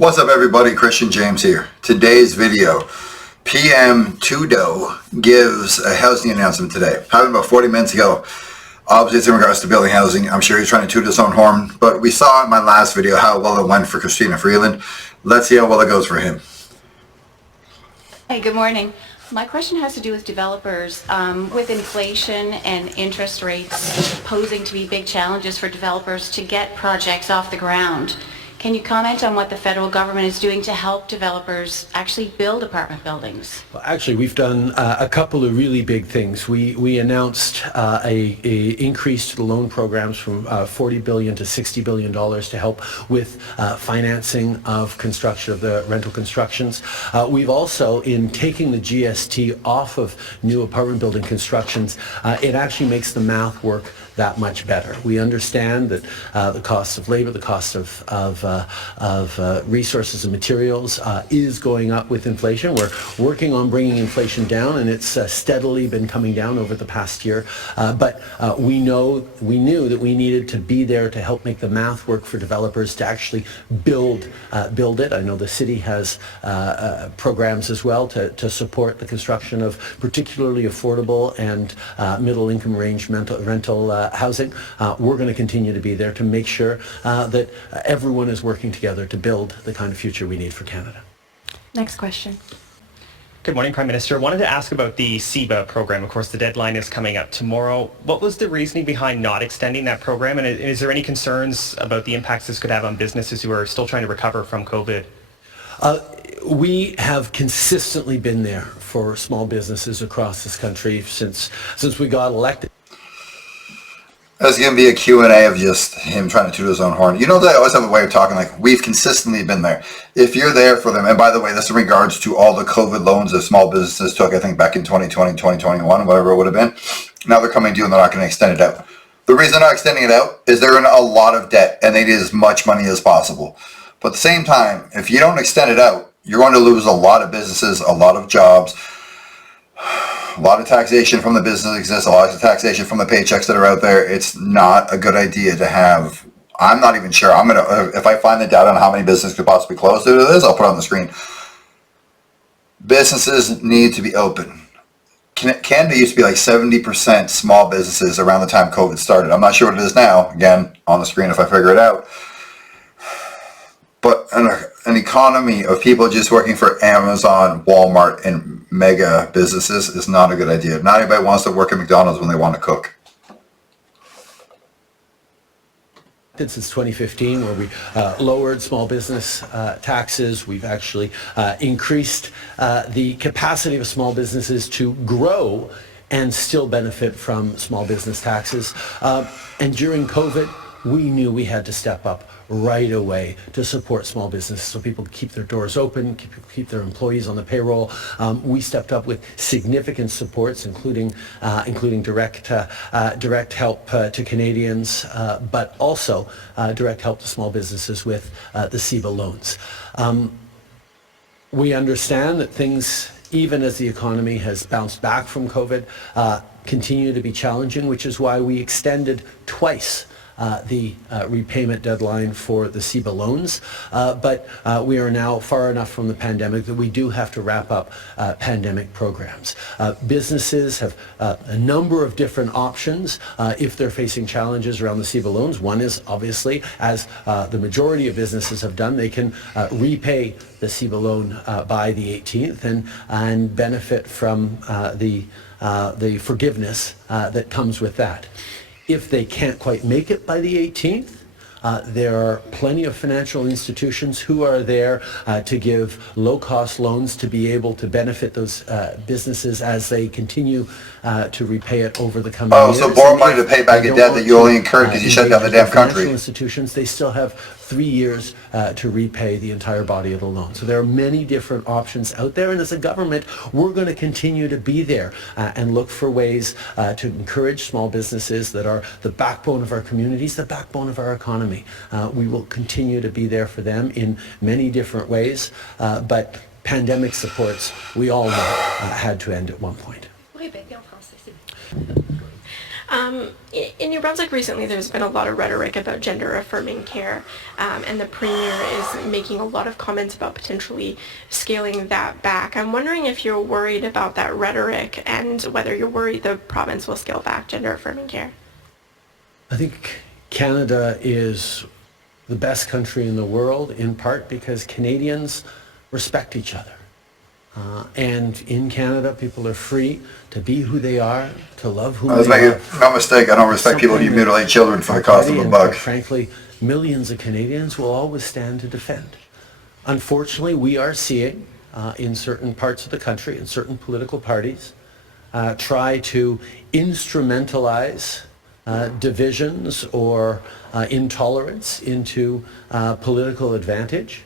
What's up everybody, Christian James here. Today's video, PM TRUDEAU gives a housing announcement today. Happened about 40 minutes ago. Obviously it's in regards to building housing. I'm sure he's trying to toot his own horn, but we saw in my last video how well it went for Christina Freeland. Let's see how well it goes for him. Hey, good morning. My question has to do with developers. With inflation and interest rates posing to be big challenges for developers to get projects off the ground, can you comment on what the federal government is doing to help developers actually build apartment buildings? Well, actually, we've done a couple of really big things. We announced a increase to the loan programs from $40 billion to $60 billion to help with financing of construction, of the rental constructions. We've also, in taking the GST off of new apartment building constructions, it actually makes the math work that much better. We understand that the cost of labor, the cost of resources and materials is going up with inflation. We're working on bringing inflation down, and it's steadily been coming down over the past year. But we knew that we needed to be there to help make the math work for developers to actually build it. I know the city has programs as well to support the construction of particularly affordable and middle-income range rental housing. We're going to continue to be there to make sure that everyone is working together to build the kind of future we need for Canada. Next question. Good morning, Prime Minister. I wanted to ask about the CEBA program. Of course, the deadline is coming up tomorrow. What was the reasoning behind not extending that program? And is there any concerns about the impacts this could have on businesses who are still trying to recover from COVID? We have consistently been there for small businesses across this country since we got elected. That's going to be a Q&A of just him trying to toot his own horn. You know, they always have a way of talking like, we've consistently been there. If you're there for them, and by the way, this in regards to all the COVID loans that small businesses took, I think back in 2020, 2021, whatever it would have been. Now they're coming due and they're not going to extend it out. The reason they're not extending it out is they're in a lot of debt and they need as much money as possible. But at the same time, if you don't extend it out, you're going to lose a lot of businesses, a lot of jobs. A lot of taxation from the business exists, a lot of taxation from the paychecks that are out there. It's not a good idea to have. I'm not even sure. If I find the data on how many businesses could possibly close due to this, I'll put it on the screen. Businesses need to be open. Canada used to be like 70% small businesses around the time COVID started. I'm not sure what it is now. Again, on the screen if I figure it out. But an economy of people just working for Amazon, Walmart, and mega businesses is not a good idea. Not everybody wants to work at McDonald's when they want to cook. Since 2015, where we lowered small business taxes, we've actually increased the capacity of small businesses to grow and still benefit from small business taxes. And during COVID, we knew we had to step up right away to support small businesses so people could keep their doors open, keep their employees on the payroll. We stepped up with significant supports, including direct help to Canadians, but also direct help to small businesses with the CEBA loans. We understand that things, even as the economy has bounced back from COVID, continue to be challenging, which is why we extended twice the repayment deadline for the CEBA loans, but we are now far enough from the pandemic that we do have to wrap up pandemic programs. Businesses have a number of different options if they're facing challenges around the CEBA loans. One is obviously, as the majority of businesses have done, they can repay the CEBA loan by the 18th and benefit from the forgiveness that comes with that. If they can't quite make it by the 18th, there are plenty of financial institutions who are there to give low-cost loans to be able to benefit those businesses as they continue to repay it over the coming years. Oh, so borrow money to pay back a debt that you only incurred because you shut down the damn country. Financial institutions, they still have 3 years to repay the entire body of the loan. So there are many different options out there, and as a government, we're going to continue to be there and look for ways to encourage small businesses that are the backbone of our communities, the backbone of our economy. We will continue to be there for them in many different ways, but pandemic supports, we all know, had to end at one point. In New Brunswick recently, there's been a lot of rhetoric about gender-affirming care, and the Premier is making a lot of comments about potentially scaling that back. I'm wondering if you're worried about that rhetoric and whether you're worried the province will scale back gender-affirming care. I think Canada is the best country in the world, in part because Canadians respect each other. And in Canada, people are free to be who they are, to love who Let's they make are. it no mistake, I don't respect people who Something mutilate children for the cost of a and buck. frankly, millions of Canadians will always stand to defend. Unfortunately, we are seeing in certain parts of the country, in certain political parties, try to instrumentalize divisions or intolerance into political advantage.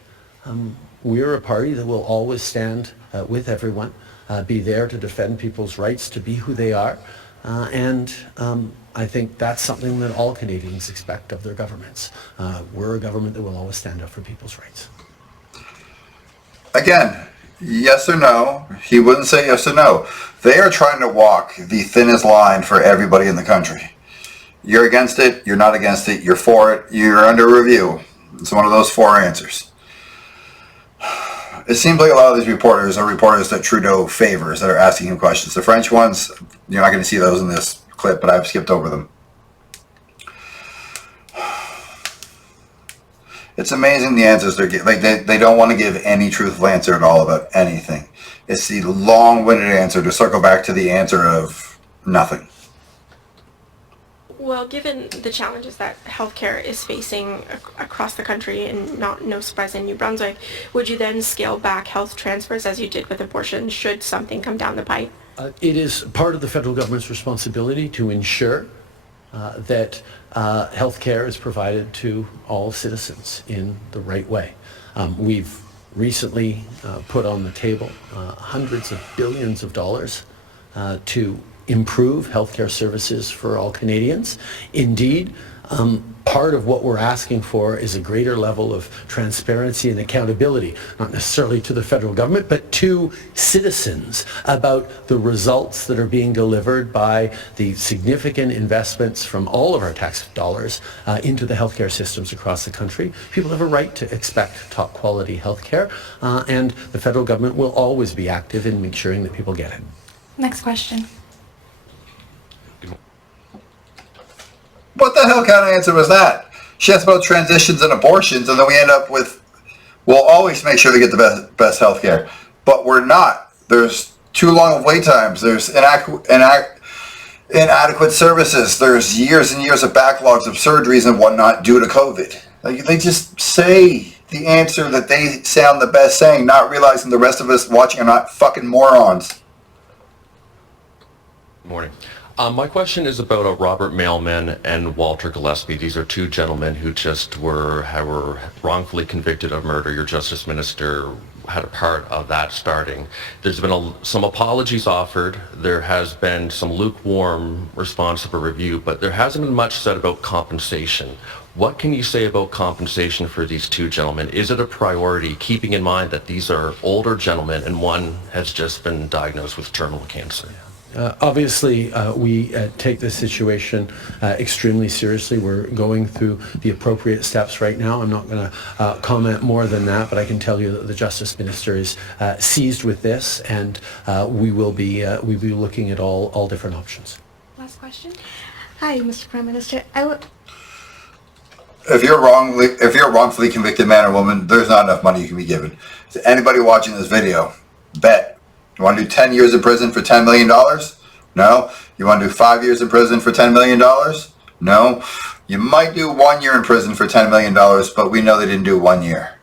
We're a party that will always stand with everyone, be there to defend people's rights to be who they are, and I think that's something that all Canadians expect of their governments. We're a government that will always stand up for people's rights. Again, yes or no, he wouldn't say yes or no. They are trying to walk the thinnest line for everybody in the country. You're against it, you're not against it, you're for it, you're under review. It's one of those four answers. It seems like a lot of these reporters are reporters that Trudeau favors that are asking him questions. The French ones, you're not going to see those in this clip, but I've skipped over them. It's amazing the answers they're giving. Like they don't want to give any truthful answer at all about anything. It's the long-winded answer to circle back to the answer of nothing. Well, given the challenges that healthcare is facing across the country, and no surprise in New Brunswick, would you then scale back health transfers as you did with abortion should something come down the pipe? It is part of the federal government's responsibility to ensure that health care is provided to all citizens in the right way. We've recently put on the table hundreds of billions of dollars to improve healthcare services for all Canadians. Indeed, part of what we're asking for is a greater level of transparency and accountability, not necessarily to the federal government, but to citizens about the results that are being delivered by the significant investments from all of our tax dollars into the healthcare systems across the country. People have a right to expect top quality healthcare, and the federal government will always be active in ensuring that people get it. Next question. What the hell kind of answer was that? She asked about transitions and abortions, and then we end up with, we'll always make sure they get the best health care. But we're not. There's too long of wait times. There's inadequate services. There's years and years of backlogs of surgeries and whatnot due to COVID. Like, they just say the answer that they sound the best saying, not realizing the rest of us watching are not fucking morons. Morning. My question is about Robert Mailman and Walter Gillespie. These are two gentlemen who just were wrongfully convicted of murder. Your Justice Minister had a part of that starting. There's been some apologies offered. There has been some lukewarm response of a review, but there hasn't been much said about compensation. What can you say about compensation for these two gentlemen? Is it a priority, keeping in mind that these are older gentlemen and one has just been diagnosed with terminal cancer? Obviously, we take this situation extremely seriously. We're going through the appropriate steps right now. I'm not going to comment more than that, but I can tell you that the Justice Minister is seized with this, and we will be looking at all different options. Last question. Hi, Mr. Prime Minister. If you're a wrongfully convicted man or woman, there's not enough money you can be given. To anybody watching this video, bet. You want to do 10 years in prison for $10 million? No. You want to do 5 years in prison for $10 million? No. You might do 1 year in prison for $10 million, but we know they didn't do 1 year.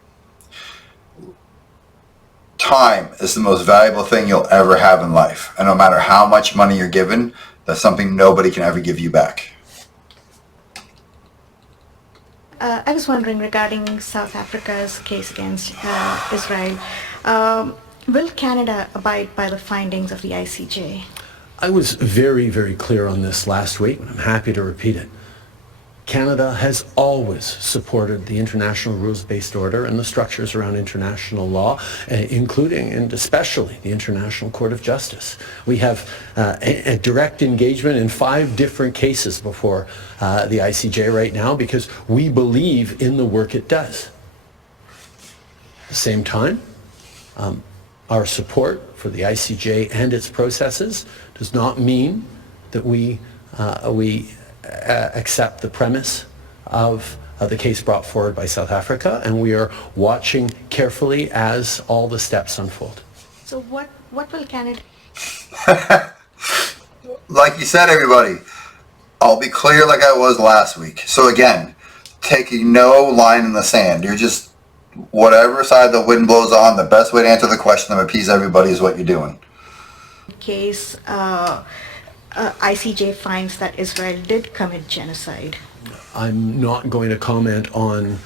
Time is the most valuable thing you'll ever have in life. And no matter how much money you're given, that's something nobody can ever give you back. I was wondering regarding South Africa's case against Israel. Will Canada abide by the findings of the ICJ? I was very, very clear on this last week, and I'm happy to repeat it. Canada has always supported the international rules-based order and the structures around international law, including and especially the International Court of Justice. We have a direct engagement in 5 different cases before the ICJ right now because we believe in the work it does. At the same time, our support for the ICJ and its processes does not mean that we accept the premise of the case brought forward by South Africa, and we are watching carefully as all the steps unfold. So what will Canada... Like you said, everybody, I'll be clear like I was last week. So again, taking no line in the sand. You're just, whatever side the wind blows on, the best way to answer the question and appease everybody is what you're doing. case ICJ finds that Israel did commit genocide? I'm not going to comment on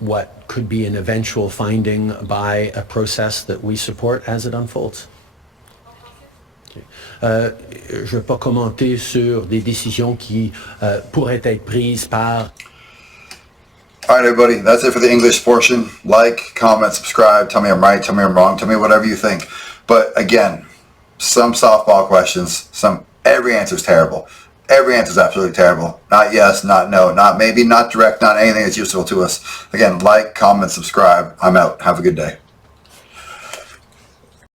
what could be an eventual finding by a process that we support as it unfolds. Je ne vais pas commenter sur des décisions qui pourraient être prises par... All right, everybody, that's it for the English portion. Like, comment, subscribe, tell me I'm right, tell me I'm wrong, tell me whatever you think. But again, some softball questions, every answer is terrible. Every answer is absolutely terrible. Not yes, not no, not maybe, not direct, not anything that's useful to us. Again, like, comment, subscribe. I'm out. Have a good day.